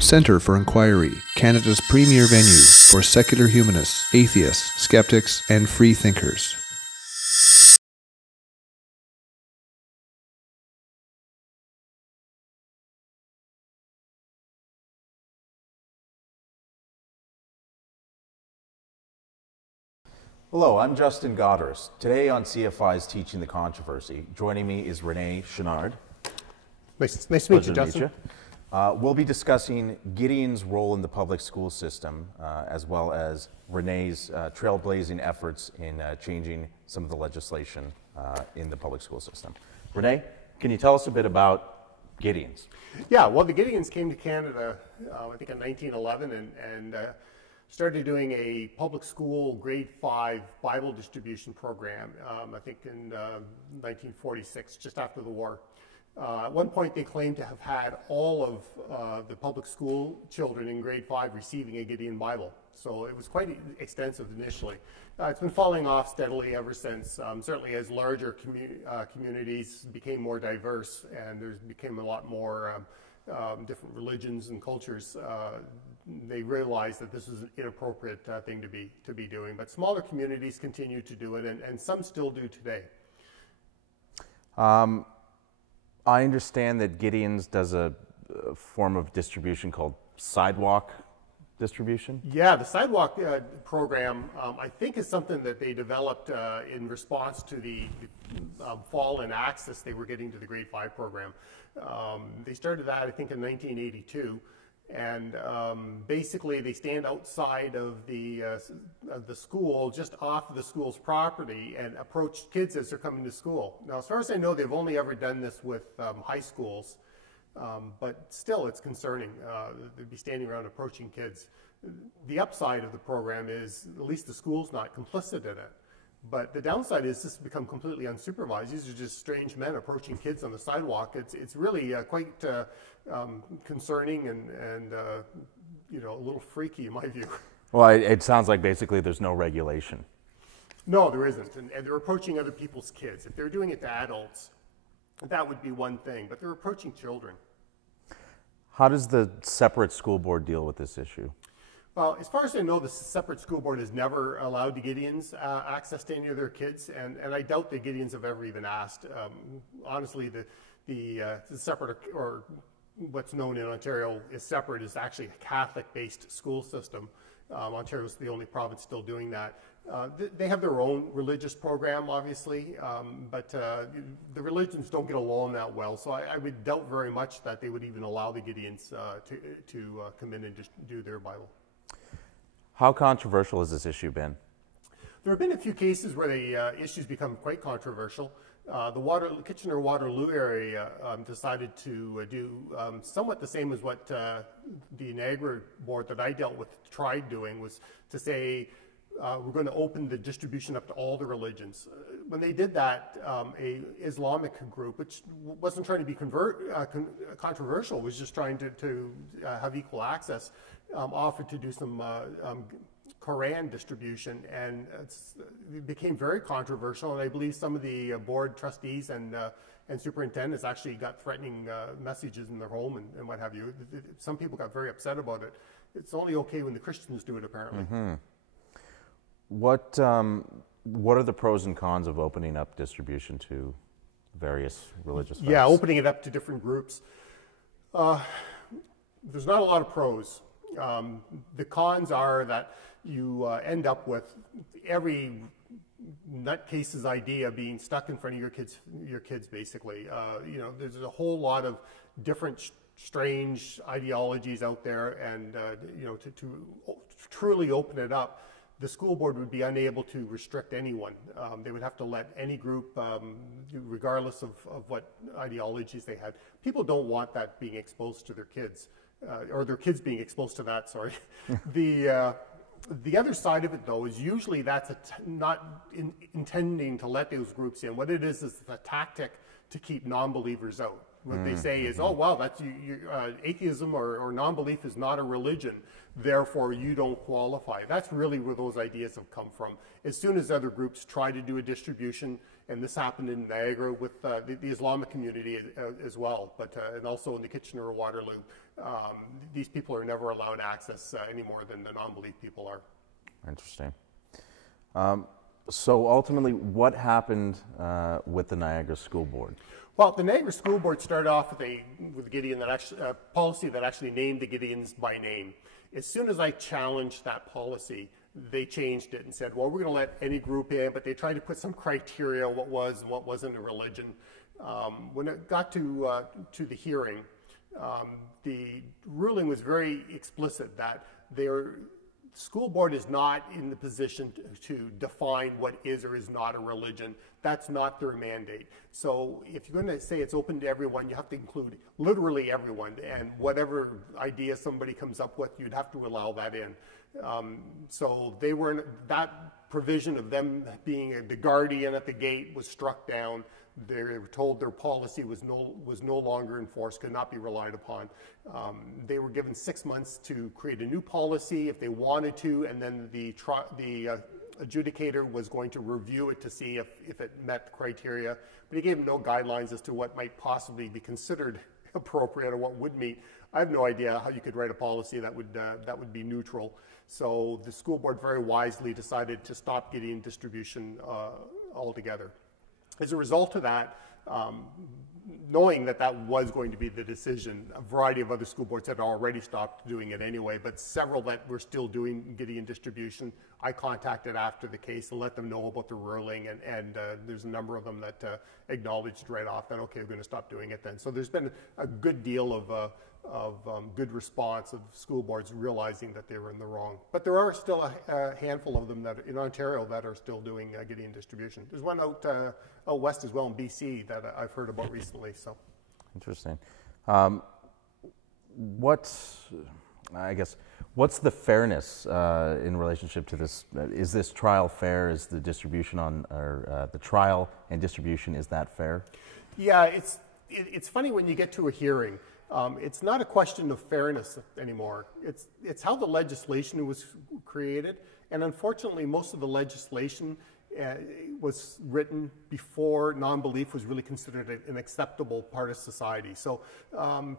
Centre for Inquiry, Canada's premier venue for secular humanists, atheists, skeptics, and free thinkers. Hello, I'm Justin Goddard. Today on CFI's Teaching the Controversy, joining me is Rene Chouinard. Nice to meet you, Justin. We'll be discussing Gideon's role in the public school system, as well as Rene's trailblazing efforts in changing some of the legislation in the public school system. Rene, can you tell us a bit about Gideon's? Yeah, well, the Gideons came to Canada, I think in 1911, and started doing a public school grade 5 Bible distribution program, I think in 1946, just after the war. At one point, they claimed to have had all of the public school children in grade 5 receiving a Gideon Bible. So it was quite extensive initially. It's been falling off steadily ever since, certainly as larger communities became more diverse and there became a lot more different religions and cultures. They realized that this was an inappropriate thing to be doing. But smaller communities continue to do it, and some still do today. I understand that Gideon's does a form of distribution called Sidewalk Distribution. Yeah, the Sidewalk program, I think, is something that they developed in response to the fall in access they were getting to the grade 5 program. They started that, I think, in 1982. And basically, they stand outside of the school, just off of the school's property, and approach kids as they're coming to school. Now, as far as I know, they've only ever done this with high schools, but still, it's concerning. They'd be standing around approaching kids. The upside of the program is at least the school's not complicit in it. But the downside is this has become completely unsupervised. These are just strange men approaching kids on the sidewalk. It's really quite concerning and you know, a little freaky in my view. Well, it sounds like basically there's no regulation. No, there isn't. And they're approaching other people's kids. If they're doing it to adults, that would be one thing. But they're approaching children. How does the separate school board deal with this issue? Well, as far as I know, the separate school board has never allowed the Gideons access to any of their kids, and I doubt the Gideons have ever even asked. Honestly, the separate, or what's known in Ontario as separate, is actually a Catholic-based school system. Ontario is the only province still doing that. They have their own religious program, obviously, but the religions don't get along that well, so I would doubt very much that they would even allow the Gideons to come in and just do their Bible. How controversial has this issue been? There have been a few cases where the issues become quite controversial. The Kitchener-Waterloo area decided to do somewhat the same as what the Niagara board that I dealt with tried doing, was to say we're going to open the distribution up to all the religions. When they did that, a Islamic group, which wasn't trying to be controversial, was just trying to have equal access, offered to do some Quran distribution, and it became very controversial. And I believe some of the board trustees and superintendents actually got threatening messages in their home and what have you. Some people got very upset about it. It's only okay when the Christians do it, apparently. Mm-hmm. What are the pros and cons of opening up distribution to various religious faiths? Yeah, opening it up to different groups. There's not a lot of pros. The cons are that you end up with every nutcase's idea being stuck in front of your kids basically. You know, there's a whole lot of different strange ideologies out there, and you know, to truly open it up, the school board would be unable to restrict anyone. They would have to let any group, regardless of what ideologies they had. People don't want that being exposed to their kids, or their kids being exposed to that, sorry. The other side of it, though, is usually that's not intending to let those groups in. What it is a tactic to keep non-believers out. What they say is, oh, well, that's atheism or non-belief is not a religion, therefore you don't qualify. That's really where those ideas have come from. As soon as other groups try to do a distribution, and this happened in Niagara with the Islamic community as well, but and also in the Kitchener or Waterloo. These people are never allowed access any more than the non-belief people are. Interesting. So ultimately, what happened with the Niagara School Board? Well, the Niagara School Board started off with Gideon that actually policy that actually named the Gideons by name. As soon as I challenged that policy, they changed it and said, well, we're going to let any group in, but they tried to put some criteria what was and what wasn't a religion. When it got to the hearing, the ruling was very explicit that their school board is not in the position to define what is or is not a religion. That's not their mandate. So if you're going to say it's open to everyone, you have to include literally everyone, and whatever idea somebody comes up with, you'd have to allow that in. So they were that provision of them being the guardian at the gate was struck down. They were told their policy was no longer enforced, could not be relied upon. They were given 6 months to create a new policy if they wanted to, and then the adjudicator was going to review it to see if it met the criteria. But he gave them no guidelines as to what might possibly be considered appropriate or what would meet. I have no idea how you could write a policy that would be neutral. So the school board very wisely decided to stop Gideon distribution altogether. As a result of that, knowing that that was going to be the decision, a variety of other school boards had already stopped doing it anyway, but several that were still doing Gideon distribution, I contacted after the case and let them know about the ruling, and there's a number of them that acknowledged right off that, okay, we're going to stop doing it then. So there's been a good deal of good response of school boards realizing that they were in the wrong. But there are still a handful of them that in Ontario that are still doing Gideon distribution. There's one out west as well in BC that I've heard about recently. So, interesting. What's the fairness in relationship to this? Is this trial fair? Is the distribution the trial and distribution, is that fair? Yeah, it's funny when you get to a hearing. It's not a question of fairness anymore. It's how the legislation was created, and unfortunately, most of the legislation was written before non-belief was really considered an acceptable part of society. So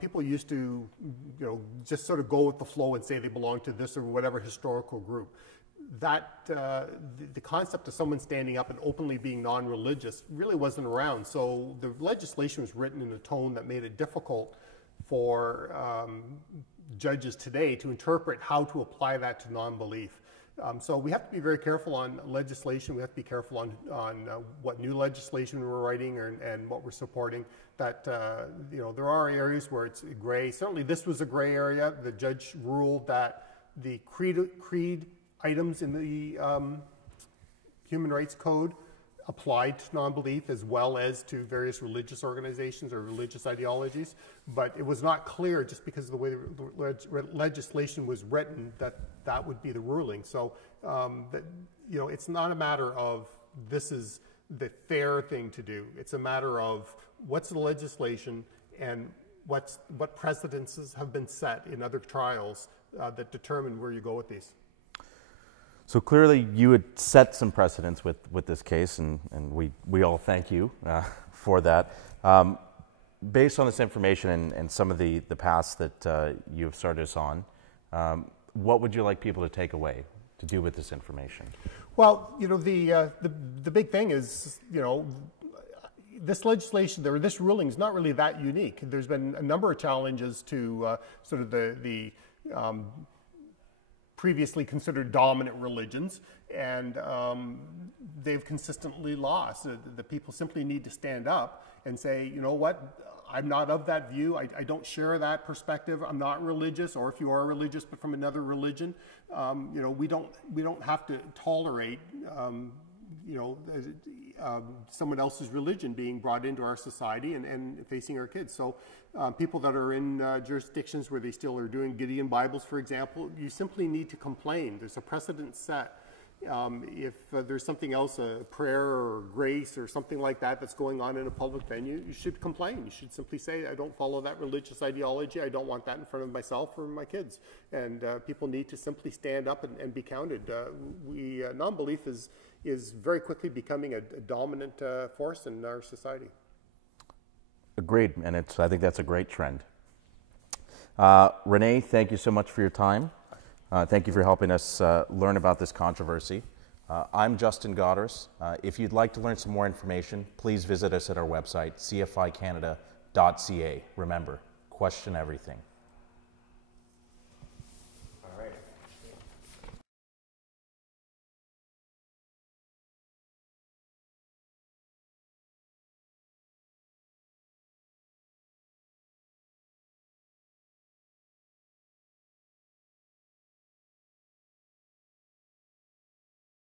people used to, just sort of go with the flow and say they belong to this or whatever historical group. That the concept of someone standing up and openly being non-religious really wasn't around. So the legislation was written in a tone that made it difficult for judges today to interpret how to apply that to non-belief. So we have to be very careful on legislation. We have to be careful on what new legislation we're writing and what we're supporting. That there are areas where it's gray. Certainly, this was a gray area. The judge ruled that the creed items in the Human Rights Code applied to non-belief as well as to various religious organizations or religious ideologies, but it was not clear just because of the way the legislation was written that would be the ruling. So it's not a matter of this is the fair thing to do. It's a matter of what's the legislation and what precedences have been set in other trials that determine where you go with these. So clearly you had set some precedents with this case, and we all thank you for that. Based on this information and some of the past that you have started us on, what would you like people to take away to do with this information? Well, the big thing is, this legislation or this ruling is not really that unique. There's been a number of challenges to sort of the previously considered dominant religions, and they've consistently lost. The people simply need to stand up and say, you know what, I'm not of that view. I don't share that perspective. I'm not religious, or if you are religious but from another religion, we don't have to tolerate someone else's religion being brought into our society and facing our kids. So people that are in jurisdictions where they still are doing Gideon Bibles, for example, you simply need to complain. There's a precedent set. If there's something else, a prayer or grace or something like that that's going on in a public venue, you should complain. You should simply say, I don't follow that religious ideology. I don't want that in front of myself or my kids. And people need to simply stand up and be counted. Non-belief is is very quickly becoming a dominant force in our society. Agreed, and I think that's a great trend. Rene, thank you so much for your time. Thank you for helping us learn about this controversy. I'm Justin Godders. If you'd like to learn some more information, please visit us at our website, cficanada.ca. Remember, question everything.